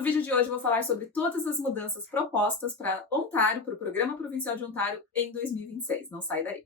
No vídeo de hoje eu vou falar sobre todas as mudanças propostas para Ontário, para o Programa Provincial de Ontário em 2026. Não sai daí.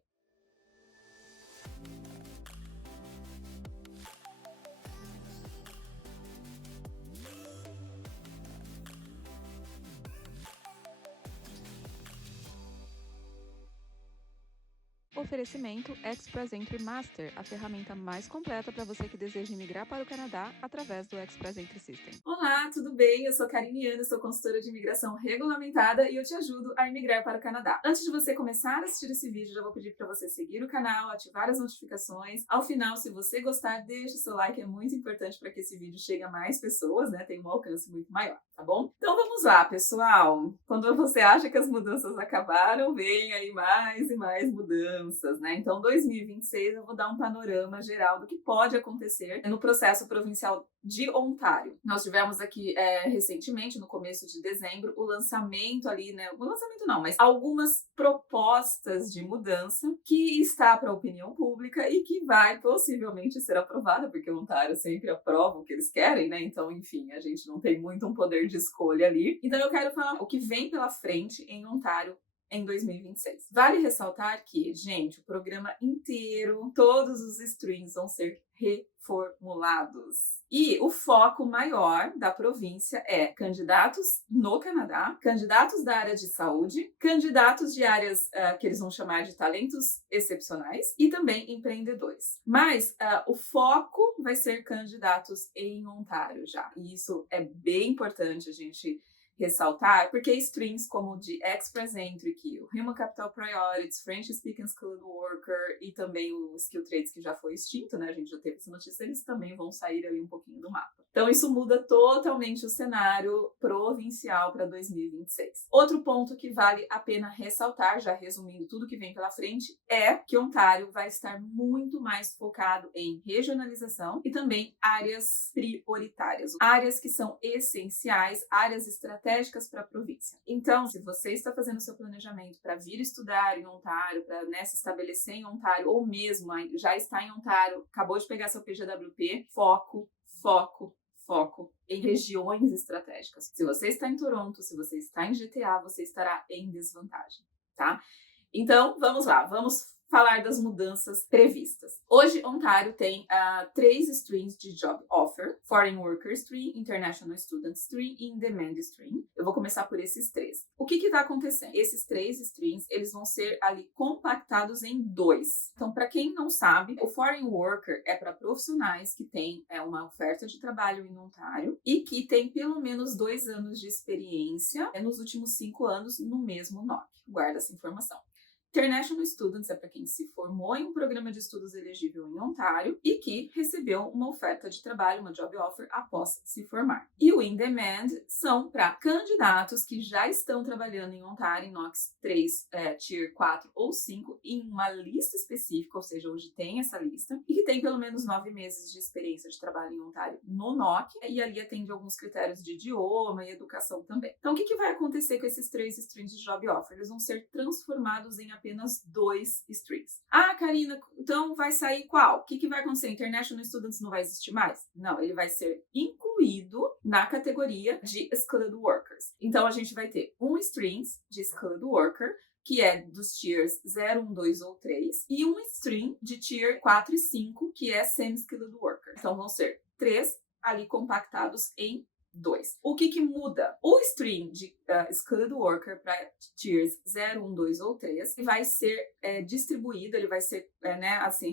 Oferecimento Express Entry Master, a ferramenta mais completa para você que deseja migrar para o Canadá através do Express Entry System. Olá, tudo bem? Eu sou Karine Ana, sou consultora de imigração regulamentada e eu te ajudo a imigrar para o Canadá. Antes de você começar a assistir esse vídeo, já vou pedir para você seguir o canal, ativar as notificações. Ao final, se você gostar, deixa o seu like, é muito importante para que esse vídeo chegue a mais pessoas, né? Tem um alcance muito maior, tá bom? Então vamos lá, pessoal. Quando você acha que as mudanças acabaram, vem aí mais e mais mudanças, né? Então 2026 eu vou dar um panorama geral do que pode acontecer no processo provincial de Ontário. Nós tivemos aqui recentemente, no começo de dezembro, o lançamento ali, né? O lançamento não, mas algumas propostas de mudança que está para a opinião pública e que vai possivelmente ser aprovada, porque o Ontário sempre aprova o que eles querem, né? Então, enfim, a gente não tem muito um poder de escolha ali. Então eu quero falar o que vem pela frente em Ontário em 2026. Vale ressaltar que, gente, o programa inteiro, todos os streams vão ser reformulados. E o foco maior da província é candidatos no Canadá, candidatos da área de saúde, candidatos de áreas que eles vão chamar de talentos excepcionais e também empreendedores. Mas o foco vai ser candidatos em Ontário já. E isso é bem importante a gente ressaltar, porque streams como o de Express Entry, que o Human Capital Priorities, French Speaking Skilled Worker e também o Skill Trades, que já foi extinto, né? A gente já teve essa notícia, eles também vão sair ali um pouquinho do mapa. Então isso muda totalmente o cenário provincial para 2026. Outro ponto que vale a pena ressaltar, já resumindo tudo que vem pela frente, é que Ontário vai estar muito mais focado em regionalização e também áreas prioritárias, áreas que são essenciais, áreas estratégicas para a província. Então, se você está fazendo o seu planejamento para vir estudar em Ontário, para se estabelecer em Ontário, ou mesmo já está em Ontário, acabou de pegar seu PGWP, foco em regiões estratégicas. Se você está em Toronto, se você está em GTA, você estará em desvantagem, tá? Então, vamos lá, vamos falar das mudanças previstas. Hoje, Ontário tem 3 streams de Job Offer: Foreign Worker Stream, International Student Stream e In-Demand Stream. Eu vou começar por esses 3. O que está acontecendo? Esses 3 streams, eles vão ser ali compactados em 2. Então, para quem não sabe, o Foreign Worker é para profissionais que têm uma oferta de trabalho em Ontário e que têm pelo menos 2 anos de experiência nos últimos 5 anos no mesmo NOC. Guarda essa informação. International Students é para quem se formou em um programa de estudos elegível em Ontário e que recebeu uma oferta de trabalho, uma job offer, após se formar. E o In Demand são para candidatos que já estão trabalhando em Ontário, em NOCs 3, Tier 4 ou 5, em uma lista específica, ou seja, hoje tem essa lista, e que tem pelo menos 9 meses de experiência de trabalho em Ontário no NOC, e ali atende alguns critérios de idioma e educação também. Então, o que vai acontecer com esses 3 streams de job offer? Eles vão ser transformados em apenas 2 streams. Ah, Karina, então vai sair qual? O que vai acontecer? International Students não vai existir mais? Não, ele vai ser incluído na categoria de Skilled Workers. Então, a gente vai ter um stream de Skilled Worker, que é dos tiers 0, 1, 2 ou 3, e um stream de tier 4 e 5, que é Semi-Skilled Worker. Então, vão ser 3 ali compactados em 2. O que muda? O stream de Skilled Worker para Tiers 0, 1, 2 ou 3 vai ser distribuído, ele vai ser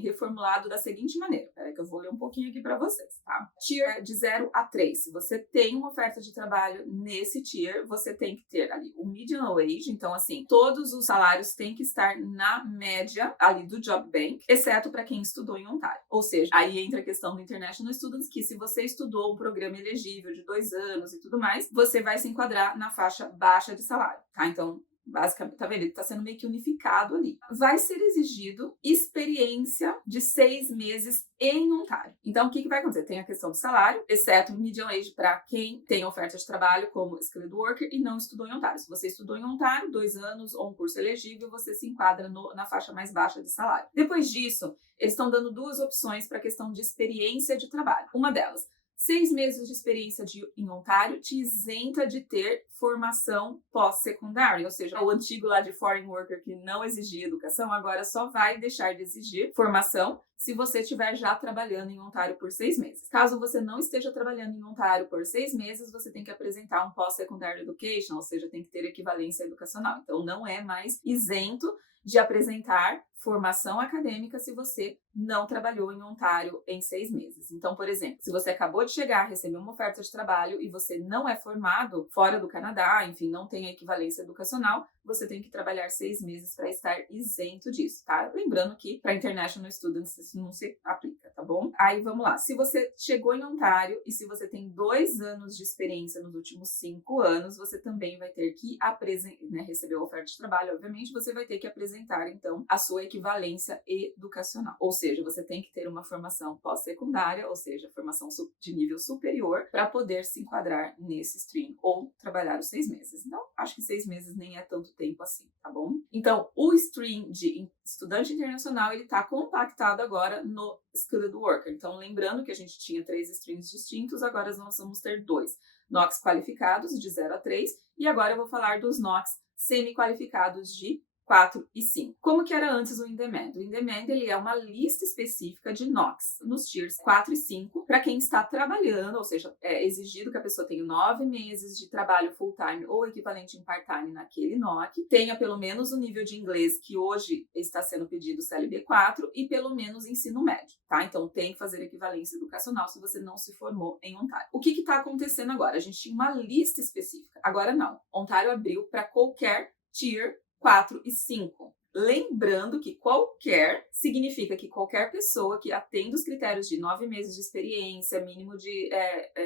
reformulado da seguinte maneira. Peraí que eu vou ler um pouquinho aqui para vocês, tá? Tier de 0 a 3. Se você tem uma oferta de trabalho nesse tier, você tem que ter ali o median wage, então assim, todos os salários têm que estar na média ali do Job Bank, exceto para quem estudou em Ontário. Ou seja, aí entra a questão do International Students, que se você estudou um programa elegível de 2 anos e tudo mais, você vai se enquadrar na faixa baixa de salário, tá? Então, basicamente, tá vendo? Ele tá sendo meio que unificado ali. Vai ser exigido experiência de 6 meses em Ontário. Então, o que vai acontecer? Tem a questão do salário, exceto o median wage para quem tem oferta de trabalho como skilled worker e não estudou em Ontário. Se você estudou em Ontário, 2 anos ou um curso elegível, você se enquadra na faixa mais baixa de salário. Depois disso, eles estão dando 2 opções para a questão de experiência de trabalho. Uma delas, 6 meses de experiência em Ontário te isenta de ter formação pós-secundária, ou seja, o antigo lá de foreign worker que não exigia educação, agora só vai deixar de exigir formação se você estiver já trabalhando em Ontário por 6 meses. Caso você não esteja trabalhando em Ontário por 6 meses, você tem que apresentar um Post-Secondary Education, ou seja, tem que ter equivalência educacional. Então, não é mais isento de apresentar formação acadêmica se você não trabalhou em Ontário em 6 meses. Então, por exemplo, se você acabou de chegar, recebeu uma oferta de trabalho e você não é formado fora do Canadá, enfim, não tem a equivalência educacional, você tem que trabalhar 6 meses para estar isento disso, tá? Lembrando que para International Students isso não se aplica, tá bom? Aí, vamos lá. Se você chegou em Ontário e se você tem 2 anos de experiência nos últimos 5 anos, você também vai ter que apresentar, né, recebeu a oferta de trabalho, obviamente, você vai ter que apresentar, então, a sua equivalência educacional. Ou seja, você tem que ter uma formação pós-secundária, ou seja, formação de nível superior, para poder se enquadrar nesse stream ou trabalhar os 6 meses. Então, acho que 6 meses nem é tanto tempo assim, tá bom? Então, o stream de estudante internacional, ele está compactado agora no Skilled Worker. Então, lembrando que a gente tinha 3 streams distintos, agora nós vamos ter 2. NOCs qualificados de 0 a 3, e agora eu vou falar dos NOCs semi-qualificados de 4 e 5. Como que era antes o In-Demand? O In-Demand ele é uma lista específica de NOCs nos tiers 4 e 5 para quem está trabalhando, ou seja, é exigido que a pessoa tenha 9 meses de trabalho full-time ou equivalente em part-time naquele NOC, tenha pelo menos o nível de inglês que hoje está sendo pedido CLB 4 e pelo menos ensino médio, tá? Então tem que fazer equivalência educacional se você não se formou em Ontário. O que está acontecendo agora? A gente tinha uma lista específica, agora não. Ontário abriu para qualquer tier 4 e 5. Lembrando que qualquer significa que qualquer pessoa que atenda os critérios de 9 meses de experiência, mínimo de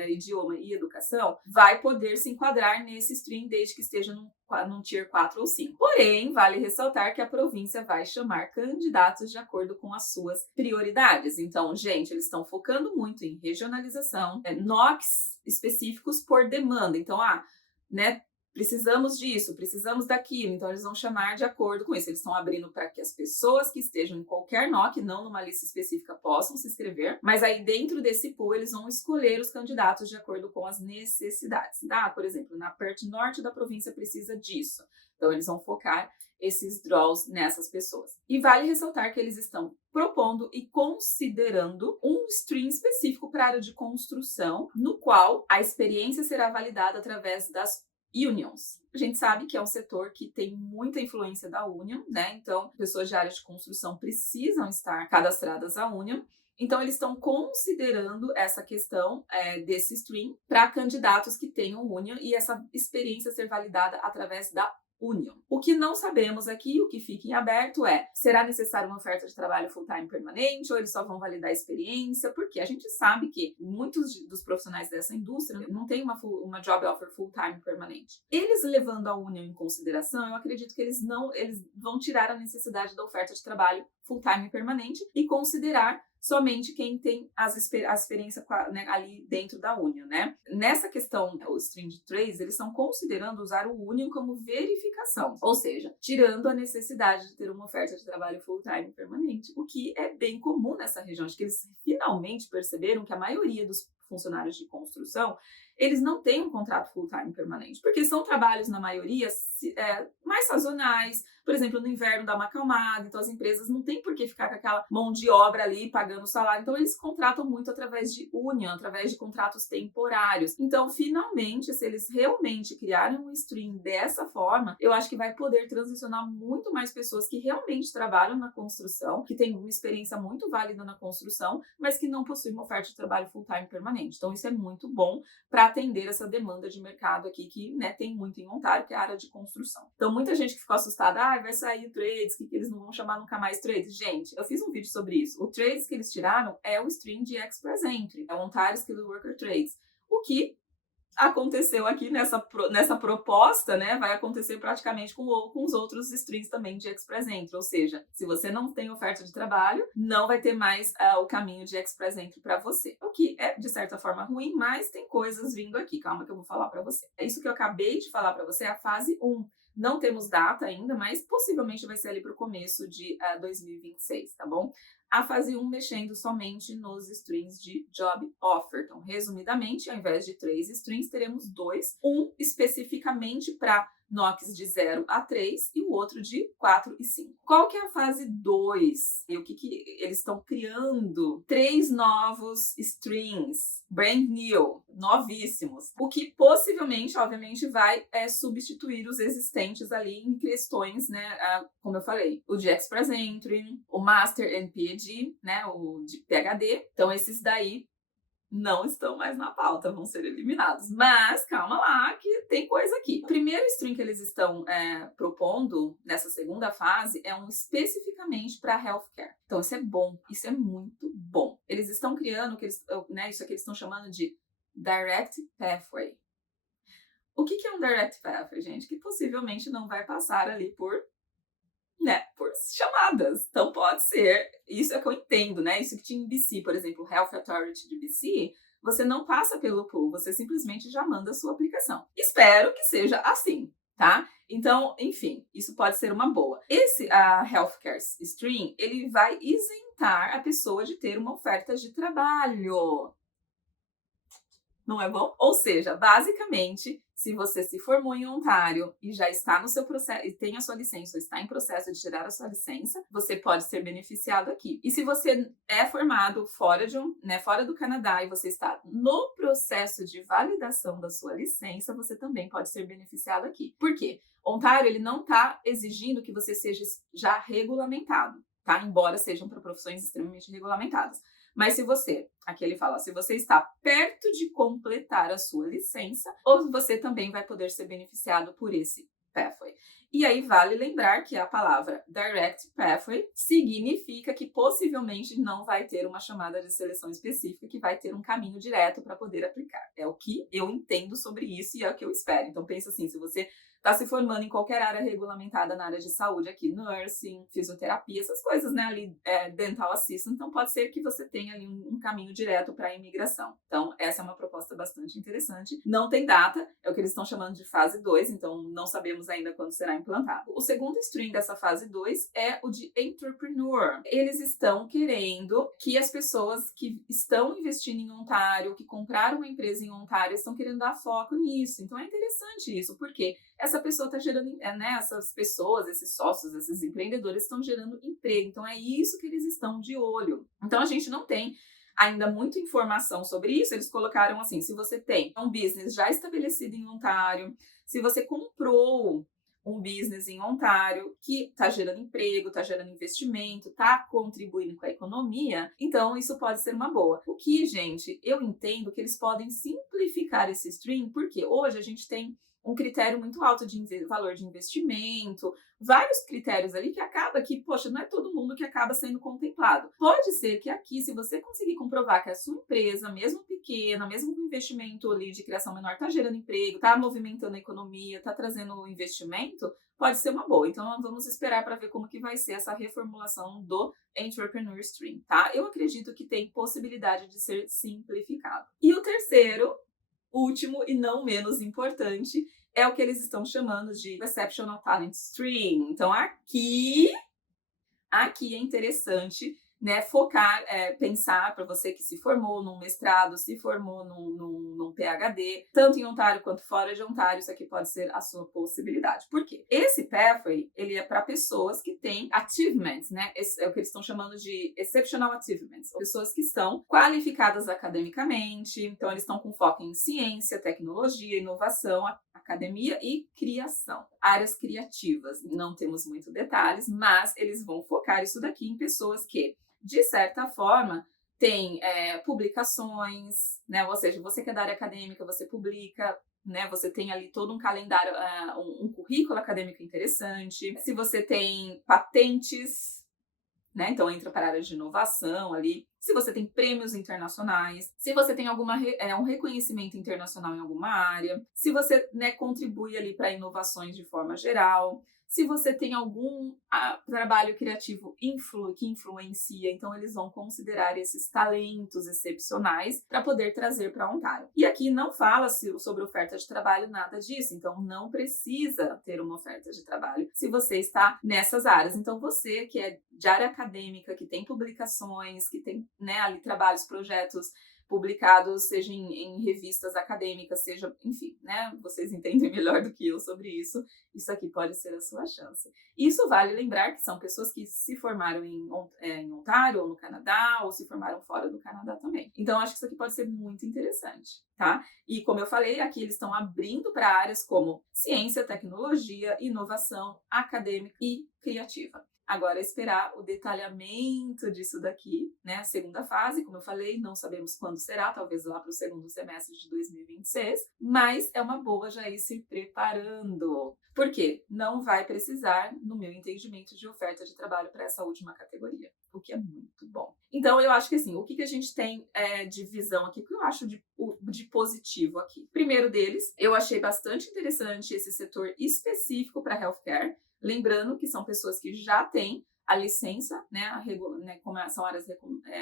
idioma e educação, vai poder se enquadrar nesse stream desde que esteja num tier 4 ou 5. Porém, vale ressaltar que a província vai chamar candidatos de acordo com as suas prioridades. Então, gente, eles estão focando muito em regionalização, NOCs específicos por demanda. Então, precisamos disso, precisamos daquilo, então eles vão chamar de acordo com isso. Eles estão abrindo para que as pessoas que estejam em qualquer NOC, não numa lista específica, possam se inscrever, mas aí dentro desse pool eles vão escolher os candidatos de acordo com as necessidades. Tá? Por exemplo, na parte norte da província precisa disso, então eles vão focar esses draws nessas pessoas. E vale ressaltar que eles estão propondo e considerando um stream específico para a área de construção, no qual a experiência será validada através das unions. A gente sabe que é um setor que tem muita influência da union, né? Então, pessoas de área de construção precisam estar cadastradas à union. Então, eles estão considerando essa questão desse stream para candidatos que tenham union e essa experiência ser validada através da union. O que não sabemos aqui, o que fica em aberto será necessário uma oferta de trabalho full-time permanente ou eles só vão validar a experiência? Porque a gente sabe que muitos dos profissionais dessa indústria não têm uma job offer full-time permanente. Eles levando a union em consideração, eu acredito que eles vão tirar a necessidade da oferta de trabalho full-time permanente e considerar somente quem tem a experiência ali dentro da Union, né? Nessa questão, o stream de trades, eles estão considerando usar o Union como verificação, ou seja, tirando a necessidade de ter uma oferta de trabalho full-time permanente, o que é bem comum nessa região. Acho que eles finalmente perceberam que a maioria dos funcionários de construção, eles não têm um contrato full-time permanente, porque são trabalhos, na maioria, mais sazonais. Por exemplo, no inverno dá uma acalmada, então as empresas não têm por que ficar com aquela mão de obra ali pagando salário. Então, eles contratam muito através de union, através de contratos temporários. Então, finalmente, se eles realmente criarem um stream dessa forma, eu acho que vai poder transicionar muito mais pessoas que realmente trabalham na construção, que têm uma experiência muito válida na construção, mas que não possuem uma oferta de trabalho full-time permanente. Então, isso é muito bom para atender essa demanda de mercado aqui, que tem muito em Ontário, que é a área de construção. Então, muita gente que ficou assustada, vai sair o trades, que eles não vão chamar nunca mais trades. Gente, eu fiz um vídeo sobre isso. O trades que eles tiraram é o stream de Express Entry, é o Ontario Skilled Worker Trades. O que aconteceu aqui nessa proposta, né, vai acontecer praticamente com os outros streams também de Express Entry, ou seja, se você não tem oferta de trabalho, não vai ter mais o caminho de Express Entry para você, o que é de certa forma ruim, mas tem coisas vindo aqui, calma que eu vou falar para você. É isso que eu acabei de falar para você, é a fase 1. Não temos data ainda, mas possivelmente vai ser ali para o começo de 2026, tá bom? A fase 1 mexendo somente nos strings de Job Offer. Então, resumidamente, ao invés de 3 strings, teremos 2. Um especificamente para NOCs de 0 a 3 e o outro de 4 e 5. Qual que é a fase 2? E o que eles estão criando? 3 novos strings, brand new, novíssimos. O que possivelmente, obviamente, vai substituir os existentes ali em questões, né? Como eu falei, o de Express Entry, o Master and PhD, né? O de PhD. Então, esses daí não estão mais na pauta, vão ser eliminados. Mas calma lá, que tem coisa aqui. O primeiro string que eles estão propondo nessa segunda fase é um especificamente para healthcare. Então isso é bom, isso é muito bom. Eles estão criando isso aqui eles estão chamando de Direct Pathway. O que é um Direct Pathway, gente? Que possivelmente não vai passar ali por chamadas. Então pode ser, isso é que eu entendo, né? Isso que tinha em BC, por exemplo, o Health Authority de BC, você não passa pelo pool, você simplesmente já manda a sua aplicação. Espero que seja assim, tá? Então, enfim, isso pode ser uma boa. Esse Healthcare Stream, ele vai isentar a pessoa de ter uma oferta de trabalho. Não é bom? Ou seja, basicamente, se você se formou em Ontário e já está no seu processo, e tem a sua licença, ou está em processo de tirar a sua licença, você pode ser beneficiado aqui. E se você é formado fora do Canadá e você está no processo de validação da sua licença, você também pode ser beneficiado aqui. Por quê? Ontário, ele não está exigindo que você seja já regulamentado, tá? Embora sejam para profissões extremamente regulamentadas. Mas se você, aqui ele fala, se você está perto de completar a sua licença, ou você também vai poder ser beneficiado por esse pathway. E aí vale lembrar que a palavra Direct Pathway significa que possivelmente não vai ter uma chamada de seleção específica, que vai ter um caminho direto para poder aplicar. É o que eu entendo sobre isso e é o que eu espero. Então pensa assim, se você está se formando em qualquer área regulamentada na área de saúde, aqui nursing, fisioterapia, essas coisas, né, ali dental assistant, então pode ser que você tenha ali um caminho direto para a imigração. Então essa é uma proposta bastante interessante. Não tem data, é o que eles estão chamando de fase 2, então não sabemos ainda quando será implantado. O segundo stream dessa fase 2 é o de entrepreneur. Eles estão querendo que as pessoas que estão investindo em Ontário, que compraram uma empresa em Ontário, estão querendo dar foco nisso. Então é interessante isso, porque essa pessoa está gerando, essas pessoas, esses sócios, esses empreendedores estão gerando emprego. Então é isso que eles estão de olho. Então a gente não tem ainda muita informação sobre isso. Eles colocaram assim, se você tem um business já estabelecido em Ontário, se você comprou um business em Ontário que está gerando emprego, está gerando investimento, está contribuindo com a economia, então isso pode ser uma boa. O que, gente, eu entendo que eles podem simplificar esse stream, porque hoje a gente tem um critério muito alto de valor de investimento, vários critérios ali que acaba que, poxa, não é todo mundo que acaba sendo contemplado. Pode ser que aqui, se você conseguir comprovar que a sua empresa, mesmo pequena, mesmo com investimento ali de criação menor, está gerando emprego, está movimentando a economia, está trazendo investimento, pode ser uma boa. Então, vamos esperar para ver como que vai ser essa reformulação do Entrepreneur Stream, tá? Eu acredito que tem possibilidade de ser simplificado. E o terceiro, último e não menos importante, é o que eles estão chamando de Exceptional Talent Stream. Então, aqui é interessante, né, focar, pensar para você que se formou num mestrado, se formou num PhD, tanto em Ontário quanto fora de Ontário, isso aqui pode ser a sua possibilidade. Por quê? Esse pathway, ele é para pessoas que têm achievements, né? Esse é o que eles estão chamando de exceptional achievements, pessoas que estão qualificadas academicamente, então eles estão com foco em ciência, tecnologia, inovação, academia e criação. Áreas criativas, não temos muitos detalhes, mas eles vão focar isso daqui em pessoas que, de certa forma, têm publicações, né? Ou seja, você que é da área acadêmica, você publica, né? Você tem ali todo um calendário, um currículo acadêmico interessante. Se você tem patentes, né? Então entra para a área de inovação ali. Se você tem prêmios internacionais, se você tem um reconhecimento internacional em alguma área, se você, né, contribui ali para inovações de forma geral, Se você tem algum trabalho criativo que influencia, então eles vão considerar esses talentos excepcionais para poder trazer para Ontário. E aqui não fala sobre oferta de trabalho, nada disso, então não precisa ter uma oferta de trabalho se você está nessas áreas. Então você que é de área acadêmica, que tem publicações, que tem, né, ali trabalhos, projetos publicados, seja em revistas acadêmicas, seja, enfim, né? Vocês entendem melhor do que eu sobre isso. Isso aqui pode ser a sua chance. Isso vale lembrar que são pessoas que se formaram em Ontário ou no Canadá, ou se formaram fora do Canadá também. Então, acho que isso aqui pode ser muito interessante, tá? E como eu falei, aqui eles estão abrindo para áreas como ciência, tecnologia, inovação, acadêmica e criativa. Agora, esperar o detalhamento disso daqui, né? A segunda fase, como eu falei, não sabemos quando será, talvez lá para o segundo semestre de 2026, mas é uma boa já ir se preparando. Por quê? Não vai precisar, no meu entendimento, de oferta de trabalho para essa última categoria, o que é muito bom. Então, eu acho que assim, o que a gente tem de visão aqui, o que eu acho de positivo aqui? Primeiro deles, eu achei bastante interessante esse setor específico para healthcare. Lembrando que são pessoas que já têm a licença, né, como são áreas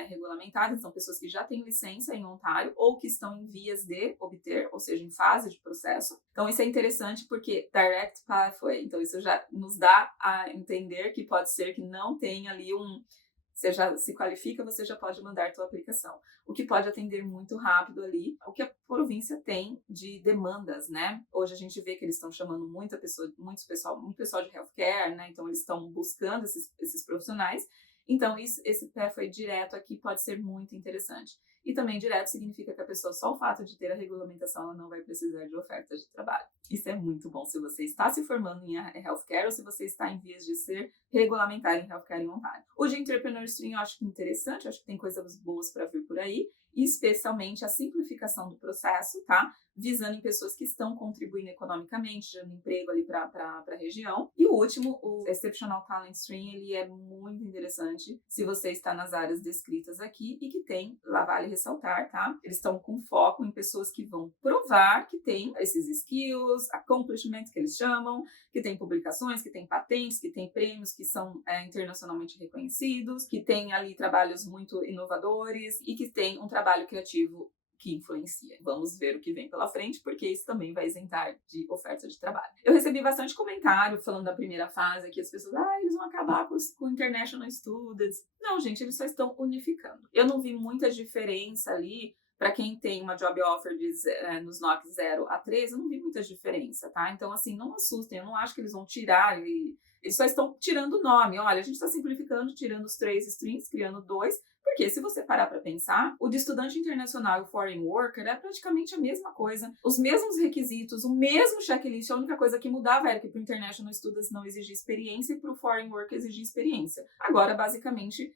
regulamentadas, são pessoas que já têm licença em Ontário ou que estão em vias de obter, ou seja, em fase de processo. Então, isso é interessante porque Direct Pathway, então isso já nos dá a entender que pode ser que não tenha ali você já se qualifica, você já pode mandar sua aplicação. O que pode atender muito rápido ali, o que a província tem de demandas, né? Hoje a gente vê que eles estão chamando muito pessoal de healthcare, né? Então eles estão buscando esses profissionais. Então esse pathway direto aqui pode ser muito interessante. E também direto significa que a pessoa, só o fato de ter a regulamentação, ela não vai precisar de oferta de trabalho. Isso é muito bom se você está se formando em healthcare ou se você está em vias de ser regulamentar em healthcare em Ontário. O de Entrepreneur Stream eu acho interessante, acho que tem coisas boas para vir por aí, e especialmente a simplificação do processo, tá? Visando em pessoas que estão contribuindo economicamente, gerando emprego ali para a região. E o último, o Exceptional Talent Stream, ele é muito interessante se você está nas áreas descritas aqui e que tem, lá vale ressaltar, tá? Eles estão com foco em pessoas que vão provar que tem esses skills, accomplishments que eles chamam, que tem publicações, que tem patentes, que tem prêmios que são internacionalmente reconhecidos, que tem ali trabalhos muito inovadores e que tem um trabalho criativo que influencia. Vamos ver o que vem pela frente, porque isso também vai isentar de oferta de trabalho. Eu recebi bastante comentário falando da primeira fase aqui, as pessoas, eles vão acabar com International Students. Não, gente, eles só estão unificando. Eu não vi muita diferença ali. Para quem tem uma job offer nos NOC 0 a 3, eu não vi muita diferença, tá? Então, assim, não assustem, eu não acho que eles vão tirar, eles só estão tirando o nome. Olha, a gente está simplificando, tirando os 3 streams, criando 2, porque se você parar para pensar, o de estudante internacional e o foreign worker é praticamente a mesma coisa, os mesmos requisitos, o mesmo checklist, a única coisa que mudava era que para o International Students não exigia experiência e para o foreign worker exigia experiência. Agora, basicamente,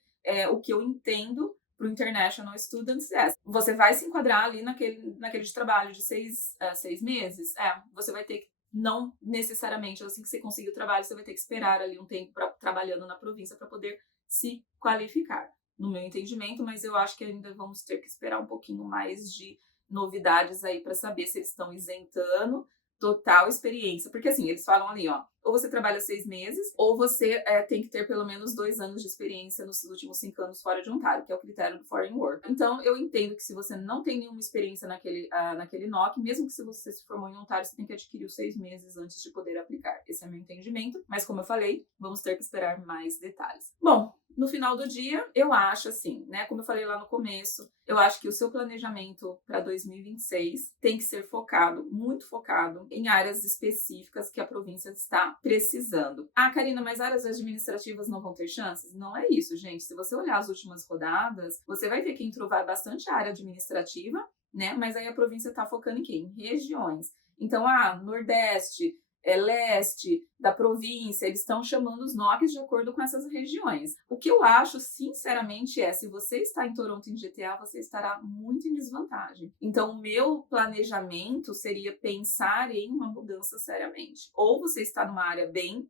o que eu entendo para o International Students você vai se enquadrar ali naquele de trabalho de 6 meses. Você vai ter que, não necessariamente, assim que você conseguir o trabalho, você vai ter que esperar ali um tempo trabalhando na província para poder se qualificar, no meu entendimento, mas eu acho que ainda vamos ter que esperar um pouquinho mais de novidades aí para saber se eles estão isentando total experiência, porque assim, eles falam ali, ou você trabalha 6 meses, ou você tem que ter pelo menos 2 anos de experiência nos últimos 5 anos fora de Ontário, que é o critério do Foreign Work. Então, eu entendo que se você não tem nenhuma experiência naquele NOC, mesmo que se você se formou em Ontário, você tem que adquirir os 6 meses antes de poder aplicar. Esse é meu entendimento, mas como eu falei, vamos ter que esperar mais detalhes. Bom, no final do dia, eu acho assim, né, como eu falei lá no começo, eu acho que o seu planejamento para 2026 tem que ser focado, muito focado, em áreas específicas que a província está precisando. Karina, mas áreas administrativas não vão ter chances? Não é isso, gente. Se você olhar as últimas rodadas, você vai ver que entrou bastante área administrativa, né? Mas aí a província está focando em quê? Em regiões. Então, Nordeste, leste da província, eles estão chamando os NOCs de acordo com essas regiões. O que eu acho, sinceramente, se você está em Toronto, em GTA, você estará muito em desvantagem. Então, o meu planejamento seria pensar em uma mudança seriamente. Ou você está numa área bem,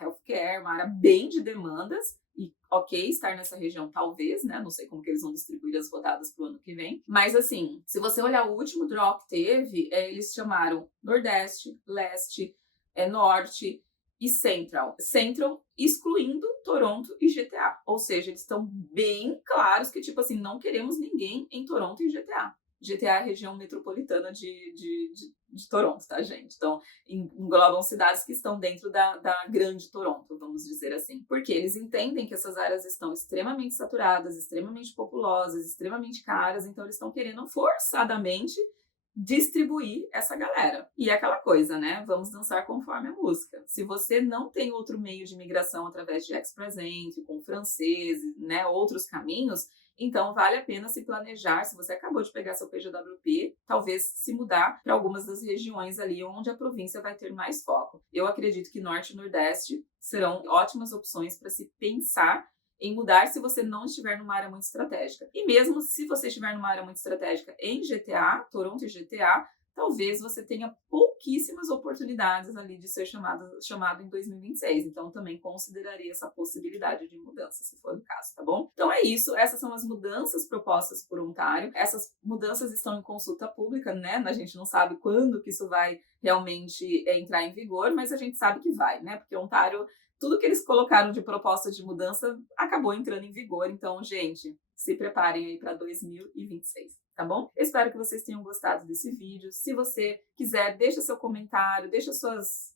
healthcare, uma área bem de demandas, e ok, estar nessa região talvez, né? Não sei como que eles vão distribuir as rodadas pro ano que vem. Mas assim, se você olhar o último draw que teve, eles chamaram Nordeste, Leste, Norte e Central. Central excluindo Toronto e GTA. Ou seja, eles estão bem claros que, tipo assim, não queremos ninguém em Toronto e GTA. GTA é a região metropolitana de Toronto, tá, gente? Então, englobam cidades que estão dentro da grande Toronto, vamos dizer assim. Porque eles entendem que essas áreas estão extremamente saturadas, extremamente populosas, extremamente caras, então eles estão querendo forçadamente distribuir essa galera. E é aquela coisa, né? Vamos dançar conforme a música. Se você não tem outro meio de migração através de Express Entry, com francês, né, outros caminhos, então vale a pena se planejar. Se você acabou de pegar seu PGWP, talvez se mudar para algumas das regiões ali onde a província vai ter mais foco. Eu acredito que Norte e Nordeste serão ótimas opções para se pensar em mudar se você não estiver numa área muito estratégica. E mesmo se você estiver numa área muito estratégica em GTA, Toronto e GTA, talvez você tenha pouquíssimas oportunidades ali de ser chamado em 2026. Então, também consideraria essa possibilidade de mudança, se for o caso, tá bom? Então é isso, essas são as mudanças propostas por Ontário. Essas mudanças estão em consulta pública, né? A gente não sabe quando que isso vai realmente entrar em vigor, mas a gente sabe que vai, né? Porque Ontário, tudo que eles colocaram de proposta de mudança acabou entrando em vigor. Então, gente, se preparem aí para 2026, tá bom? Espero que vocês tenham gostado desse vídeo. Se você quiser, deixa seu comentário, deixa suas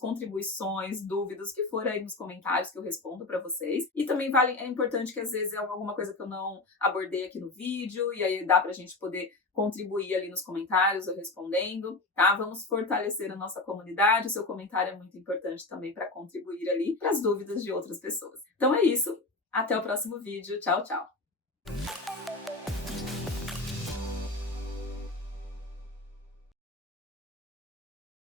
contribuições, dúvidas, o que for aí nos comentários que eu respondo para vocês. E também é importante que às vezes é alguma coisa que eu não abordei aqui no vídeo, e aí dá pra gente poder contribuir ali nos comentários, eu respondendo, tá? Vamos fortalecer a nossa comunidade. O seu comentário é muito importante também para contribuir ali para as dúvidas de outras pessoas. Então é isso. Até o próximo vídeo. Tchau, tchau.